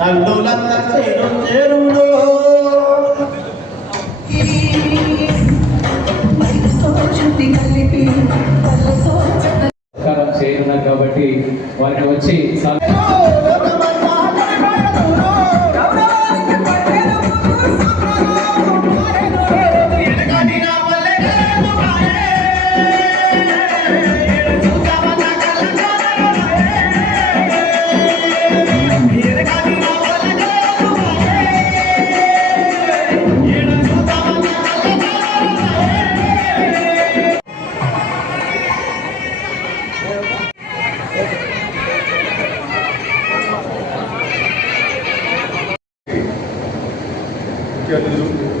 తల్లులంతా చేరులో చేరున్నారు కాబట్టి వారిని వచ్చి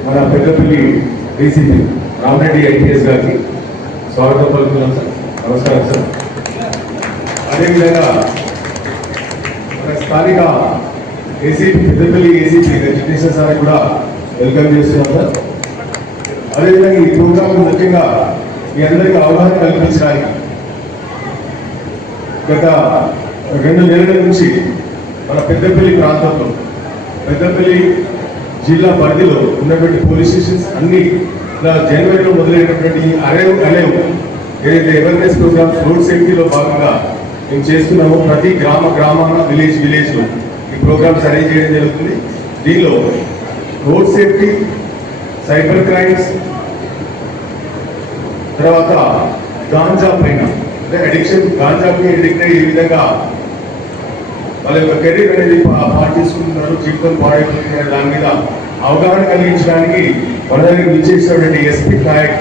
మన పెద్దపల్లి డీసీపీ రామరెడ్డి ఐపీఎస్ గారికి స్వాగతం పలుకుతున్నాం సార్. నమస్కారం సార్. అదేవిధంగా మన స్థానిక ACP Peddapalli ACP Venkateswara sir కూడా వెల్కమ్ చేస్తున్నాం సార్. అదేవిధంగా ఈ ప్రోగ్రాం ముఖ్యంగా మీ అందరికీ అవగాహన కల్పించడానికి గత 2 నెలల నుంచి మన పెద్దపల్లి ప్రాంతంలో పెద్దపల్లి జిల్లా పరిధిలో ఉన్నటువంటి పోలీస్ స్టేషన్స్ అన్ని జనవరిలో మొదలైనటువంటి అలేవ్ ఏదైతే అవేర్నెస్ ప్రోగ్రామ్స్ రోడ్ సేఫ్టీలో భాగంగా మేము చేస్తున్నామో ప్రతి గ్రామాన విలేజ్ లో ఈ ప్రోగ్రామ్స్ అరేంజ్ చేయడం జరుగుతుంది. దీనిలో రోడ్ సేఫ్టీ, సైబర్ క్రైమ్స్, తర్వాత గాంజా పైన అంటే అడిక్షన్, గాంజాకి అడిక్ట్ అయ్యి ఏ విధంగా వాళ్ళ యొక్క కెరీర్ అనేది పాటిస్తున్నారు, జీవితం పాడైపోతున్నారు, దాని మీద అవగాహన కలిగించడానికి మన దగ్గర విచ్చేసినటువంటి ఎస్పీ నాయక్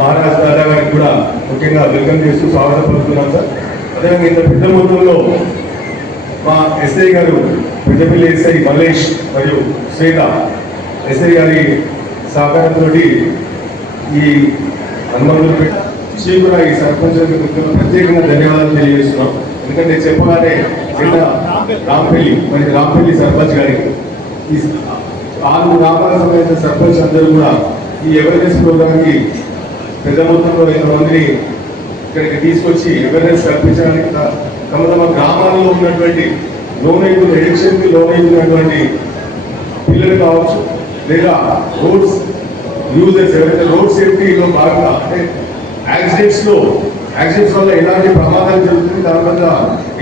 మహారాజ్ దాదా గారికి కూడా ముఖ్యంగా వెల్కమ్ చేస్తూ స్వాగతం పలుకుతున్నాం సార్. అదేవిధంగా ఇంత పెద్ద మొత్తంలో మా ఎస్ఐ గారు పెద్దపల్లి ఎస్ఐ మల్లేష్ మరియు శ్వేత ఎస్ఐ గారి సహకారంతో ఈ హనుమంతులు కూడా ఈ సర్పంచ్ ప్రత్యేకంగా ధన్యవాదాలు తెలియజేస్తున్నాం. ఎందుకంటే చెప్పగానే చిన్న రాంపల్లి సర్పంచ్ గారికి ఈ 6 గ్రామాలకు సంబంధించిన సర్పంచ్ అందరూ కూడా ఈ అవేర్నెస్ ప్రోగ్రామ్కి పెద్ద మొత్తంలో ఇంతమందిని ఇక్కడికి తీసుకొచ్చి అవేర్నెస్ కల్పించడానికి తమ గ్రామాల్లో ఉన్నటువంటి ఎడిక్షన్కి లోనైతున్నటువంటి పిల్లలు కావచ్చు, లేదా రోడ్స్ యూజర్స్ ఎవరైతే రోడ్ సేఫ్టీలో భాగంగా అంటే యాక్సిడెంట్స్ వల్ల ఎలాంటి ప్రమాదాలు జరుగుతుంది, దానివల్ల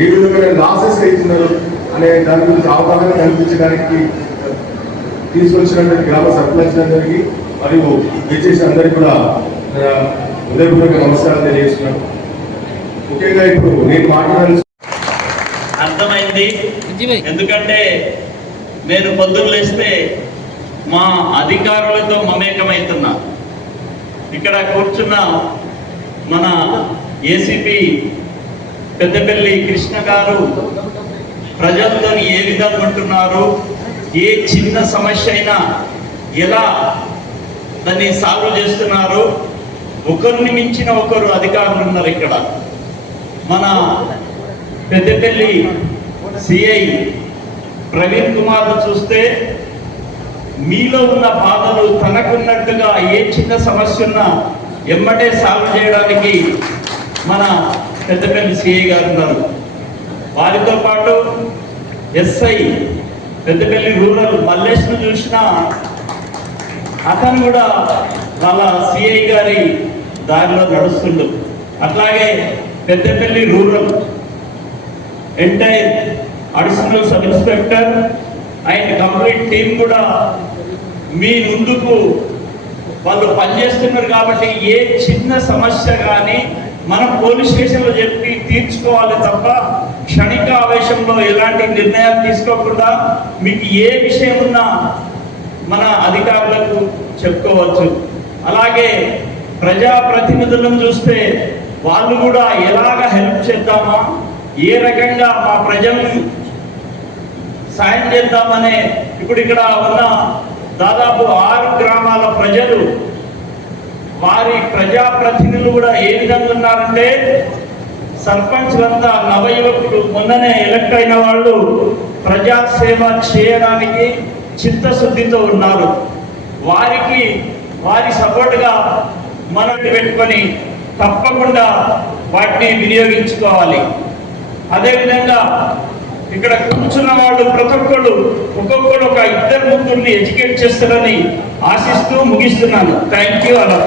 ఏ విధమైన లాసెస్ అవుతున్నారు అనే దాని గురించి అవగాహన కల్పించడానికి తీసుకొచ్చినటువంటి గ్రామ సర్పంచ్ అందరికీ మరియు విచ్చేసిన అందరికీ కూడా హృదయపూర్వక నమస్కారం తెలియజేస్తున్నాను. ముఖ్యంగా ఇప్పుడు నేను మాట్లాడాల్సి అర్థమైంది. ఎందుకంటే నేను పొద్దున్న లేస్తే మా అధికారులతో మమేకమవుతున్నా. ఇక్కడ కూర్చున్న మన ఏసీపీ పెద్దపల్లి కృష్ణ గారు ప్రజలతో ఏ విధంగా ఉంటున్నారు, ఏ చిన్న సమస్య అయినా ఎలా దాన్ని సాల్వ్ చేస్తున్నారు. ఒకరిని మించిన ఒకరు అధికారులు ఉన్నారు ఇక్కడ. మన పెద్దపల్లి సిఐ ప్రవీణ్ కుమార్ చూస్తే మీలో ఉన్న బాధలు తనకున్నట్టుగా ఏ చిన్న సమస్య ఉన్నా ఎమ్మటే సాల్వ్ చేయడానికి మన పెద్దపల్లి సిఐ గారు ఉన్నారు. వారితో పాటు ఎస్ఐ పెద్దపల్లి రూరల్ మల్లేష్ను చూసిన అతను కూడా వాళ్ళ సిఐ గారి దారిలో నడుస్తుండు. అట్లాగే Peddapalli rural entire additional sub inspector and complete team కూడా మీ ముందుకు వాళ్ళు పనిచేస్తున్నారు. కాబట్టి ఏ చిన్న సమస్య కానీ మనం పోలీస్ స్టేషన్లో చెప్పి తీర్చుకోవాలి తప్ప క్షణిక ఆవేశంలో ఎలాంటి నిర్ణయాలు తీసుకోకుండా మీకు ఏ విషయం ఉన్నా మన అధికారులకు చెప్పుకోవచ్చు. అలాగే ప్రజాప్రతినిధులను చూస్తే వాళ్ళు కూడా ఎలాగ హెల్ప్ చేద్దామా, ఏ రకంగా మా ప్రజల్ని సాయం చేద్దామనే ఇప్పుడు ఇక్కడ ఉన్న దాదాపు 6 గ్రామాల ప్రజలు వారి ప్రజాప్రతినిధులు కూడా ఏ విధంగా ఉన్నారంటే సర్పంచ్లంతా నవయువకులు మొన్ననే ఎలక్ట్ అయిన వాళ్ళు ప్రజాసేవ చేయడానికి చిత్తశుద్ధితో ఉన్నారు. వారి సపోర్ట్గా మనం పెట్టుకొని తప్పకుండా వాటిని వినియోగించుకోవాలి. అదేవిధంగా ఇక్కడ కూర్చున్న వాళ్ళు ప్రతి ఒక్కళ్ళు ఒక్కొక్కరు ఒక ఇద్దరు ముగ్గురిని ఎడ్యుకేట్ చేస్తారని ఆశిస్తూ ముగిస్తున్నాను. థ్యాంక్ యూ అలా.